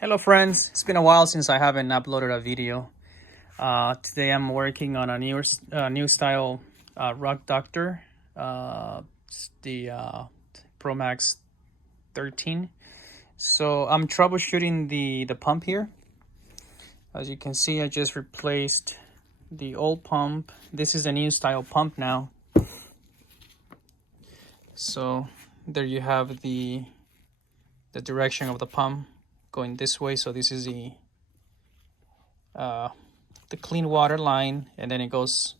Hello friends, it's been a while since I haven't uploaded a video. Today I'm working on a new style Rock Doctor, it's the Pro Max 13. So I'm troubleshooting the pump here. As you can see, I just replaced the old pump. This is a new style pump now. So there you have the direction of the pump going this way. So this is the clean water line, and then it goes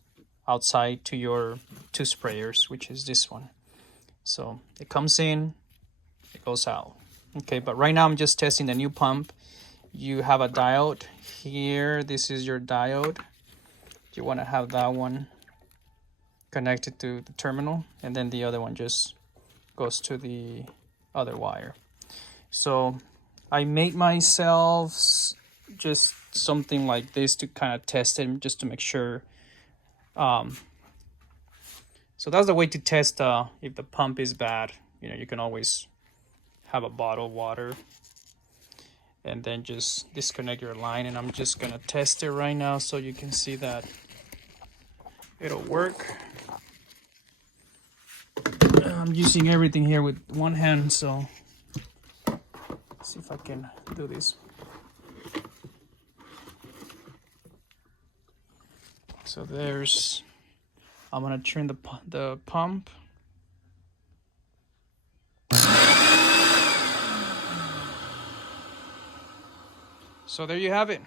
outside to your two sprayers, which is this one. So it comes in, it goes out. Okay, but right now I'm just testing the new pump. You have a diode here. This is your diode. You want to have that one connected to the terminal, and then the other one just goes to the other wire. So I made myself just something like this to kind of test it, just to make sure. So that's the way to test if the pump is bad. You can always have a bottle of water and then just disconnect your line, and I'm just gonna test it right now so you can see that it'll work. I'm using everything here with one hand, so let's see if I can do this. So I'm gonna turn the pump. So there you have it.